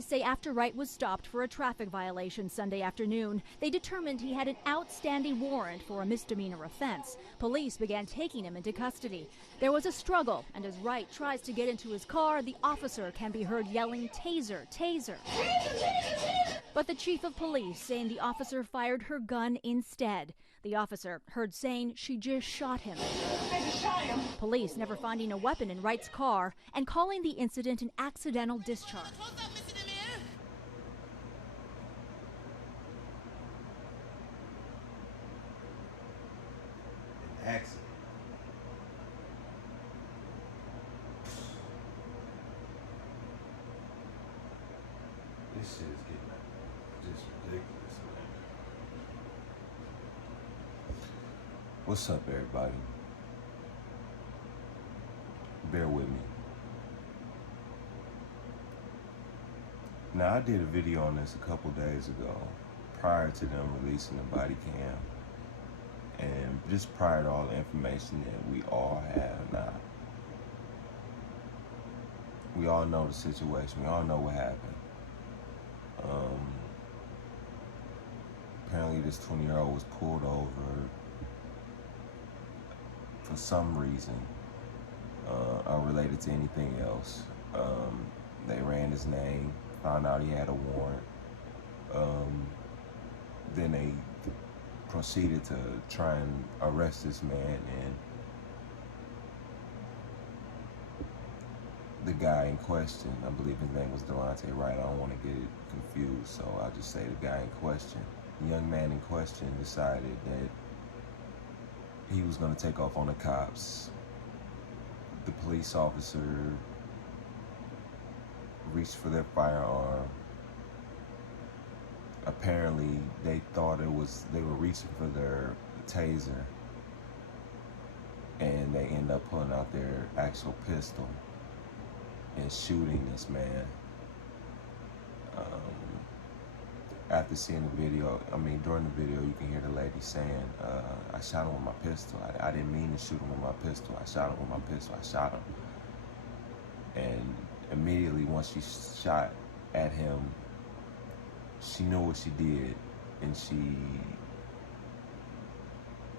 Say after Wright was stopped for a traffic violation Sunday afternoon, they determined he had an outstanding warrant for a misdemeanor offense. Police began taking him into custody. There was a struggle, and as Wright tries to get into his car, the officer can be heard yelling, "Taser, taser." But the chief of police saying the officer fired her gun instead. The officer heard saying she just shot him. Police never finding a weapon in Wright's car and calling the incident an accidental discharge. Accident. This shit is getting just ridiculous, man. What's up, everybody? Bear with me. Now, I did a video on this a couple days ago, prior to them releasing the body cam. And just prior to all the information that we all have now. We all know the situation. We all know what happened. Apparently this 20-year-old was pulled over for some reason, unrelated to anything else. They ran his name, found out he had a warrant. Then they proceeded to try and arrest this man, and the guy in question, I believe his name was Delonte Wright, I don't want to get it confused, so I'll just say the guy in question, the young man in question decided that he was going to take off on the cops. The police officer reached for their firearm. Apparently, they thought they were reaching for their taser, and they end up pulling out their actual pistol and shooting this man. After seeing the video, during the video, you can hear the lady saying, I shot him with my pistol. I didn't mean to shoot him with my pistol. I shot him with my pistol. I shot him. And immediately, once she shot at him, she knew what she did, and she,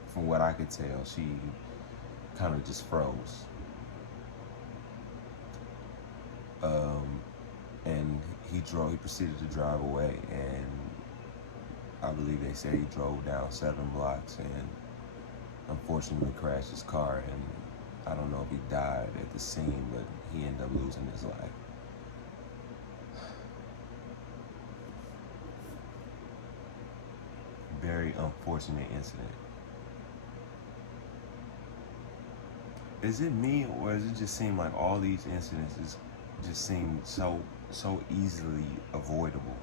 from what I could tell, she kind of just froze. And he proceeded to drive away, and I believe they said he drove down 7 blocks and unfortunately crashed his car, and I don't know if he died at the scene, but he ended up losing his life. Very unfortunate incident. Is it me, or does it just seem like all these incidences just seem so easily avoidable?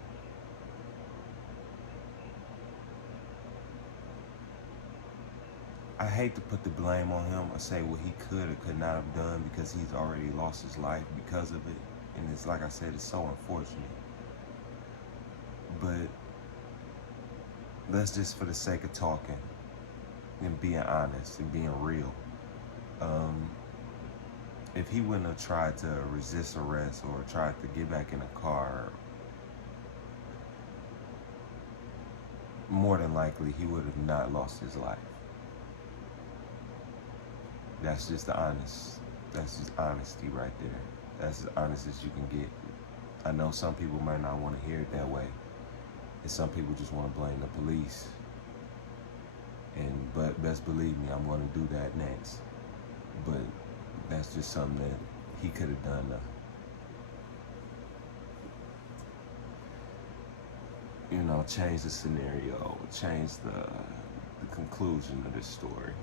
I hate to put the blame on him or say what he could or could not have done, because he's already lost his life because of it. And it's like I said, it's so unfortunate. But let's just, for the sake of talking and being honest and being real, if he wouldn't have tried to resist arrest or tried to get back in a car, more than likely he would have not lost his life. That's just honesty right there. That's as honest as you can get. I know some people might not want to hear it that way, and some people just want to blame the police. But best believe me, I'm going to do that next. But that's just something that he could have done. Change the scenario, change the conclusion of this story.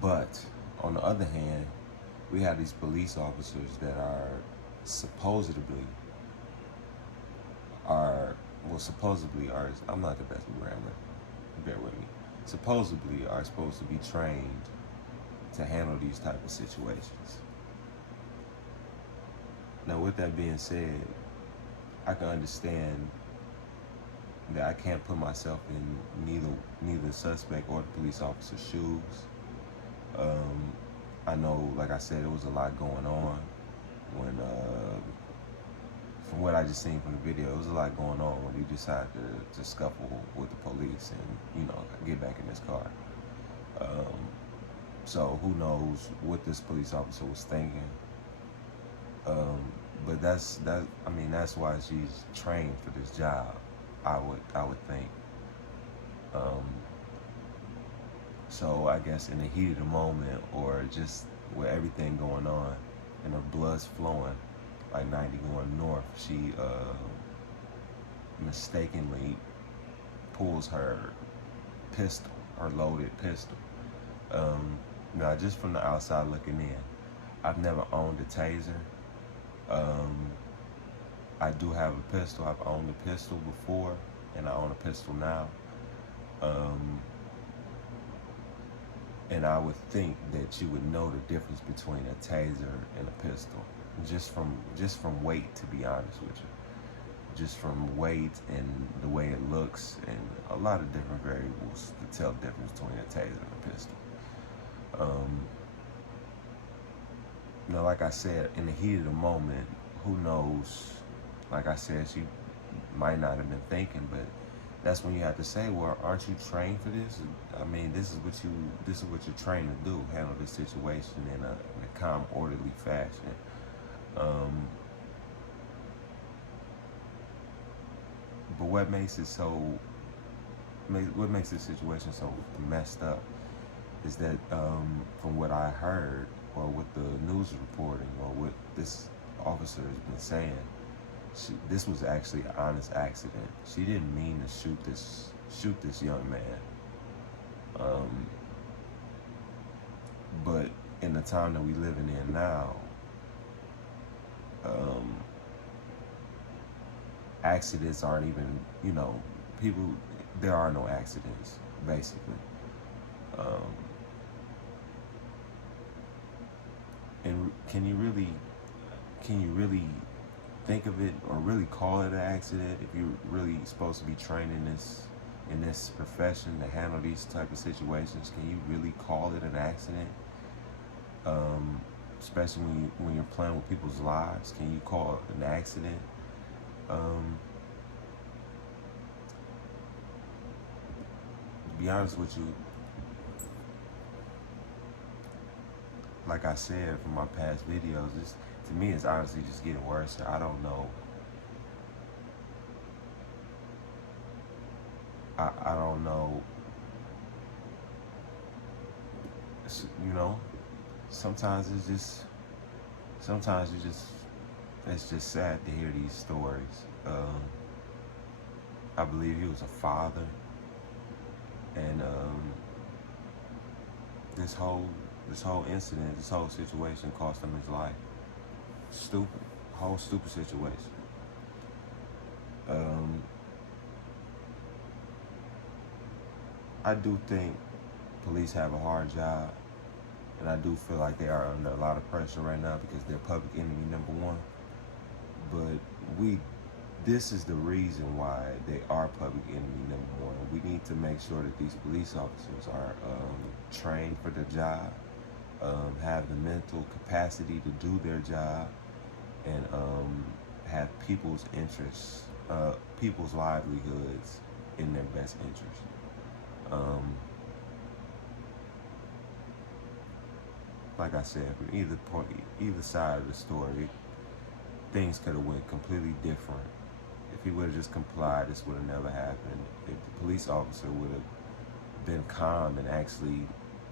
But on the other hand, we have these police officers that supposedly are, I'm not the best grammar, bear with me, supposedly are supposed to be trained to handle these type of situations. Now, with that being said, I can understand that I can't put myself in neither the suspect or the police officer's shoes. I know, like I said, there was a lot going on when from what I just seen from the video, it was a lot going on when he decided to scuffle with the police and, you know, get back in his car. So who knows what this police officer was thinking. But that's why she's trained for this job, I would think. So I guess in the heat of the moment, or just with everything going on and her blood's flowing like 90 going north, she mistakenly pulls her pistol, her loaded pistol. Now, just from the outside looking in, I've never owned a TASER. I do have a pistol. I've owned a pistol before, and I own a pistol now. And I would think that you would know the difference between a TASER and a pistol, just from weight, to be honest with you. Just from weight and the way it looks, and a lot of different variables to tell the difference between a TASER and a pistol. You know, like I said, in the heat of the moment, who knows? Like I said, she might not have been thinking, but that's when you have to say, well, aren't you trained for this? I mean, this is what you're trained to do, handle this situation in a calm, orderly fashion. But what makes this situation so messed up is that from what I heard, or what the news is reporting, or what this officer has been saying, this was actually an honest accident. She didn't mean to shoot this young man. But in the time that we living in now, accidents aren't even, you know, there are no accidents, basically. And can you really think of it, or really call it an accident, if you're really supposed to be trained in this profession to handle these type of situations? Can you really call it an accident? Especially when you're playing with people's lives, can you call it an accident? To be honest with you, like I said from my past videos, to me, it's honestly just getting worse. I don't know. I don't know. You know, sometimes it's just sad to hear these stories. I believe he was a father, and this whole incident, this whole situation cost him his life. Whole stupid situation. I do think police have a hard job, and I do feel like they are under a lot of pressure right now because they're public enemy number one. But this is the reason why they are public enemy number one. We need to make sure that these police officers are trained for their job, have the mental capacity to do their job, and have people's interests, people's livelihoods in their best interest. Like I said, from either side of the story, things could have went completely different. If he would have just complied, this would have never happened. If the police officer would have been calm and actually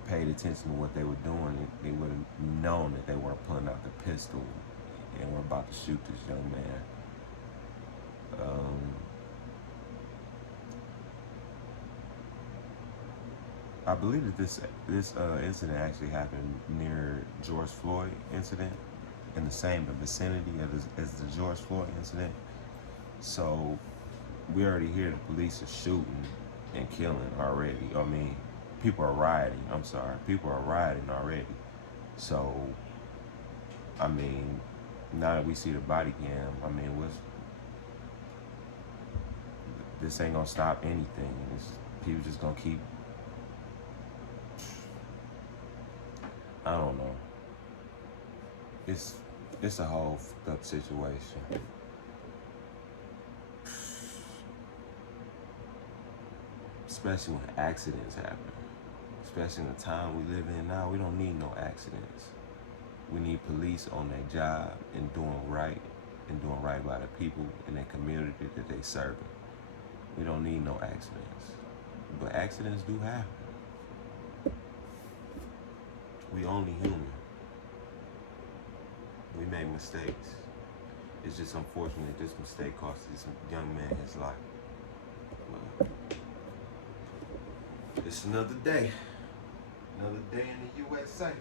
paid attention to what they were doing, they would have known that they weren't pulling out the pistol and were about to shoot this young man. I believe that this incident actually happened near George Floyd incident, in the same vicinity as the George Floyd incident. So we already hear the police are shooting and killing already. I mean, people are rioting. People are rioting already. So, I mean, now that we see the body cam, I mean, this ain't gonna stop anything. People just gonna keep. I don't know. It's a whole fucked up situation. Especially when accidents happen. Especially in the time we live in now, we don't need no accidents. We need police on their job and doing right by the people in their community that they serve. We don't need no accidents. But accidents do happen. We only human. We make mistakes. It's just unfortunate this mistake cost this young man his life. But it's another day. Another day in the USA.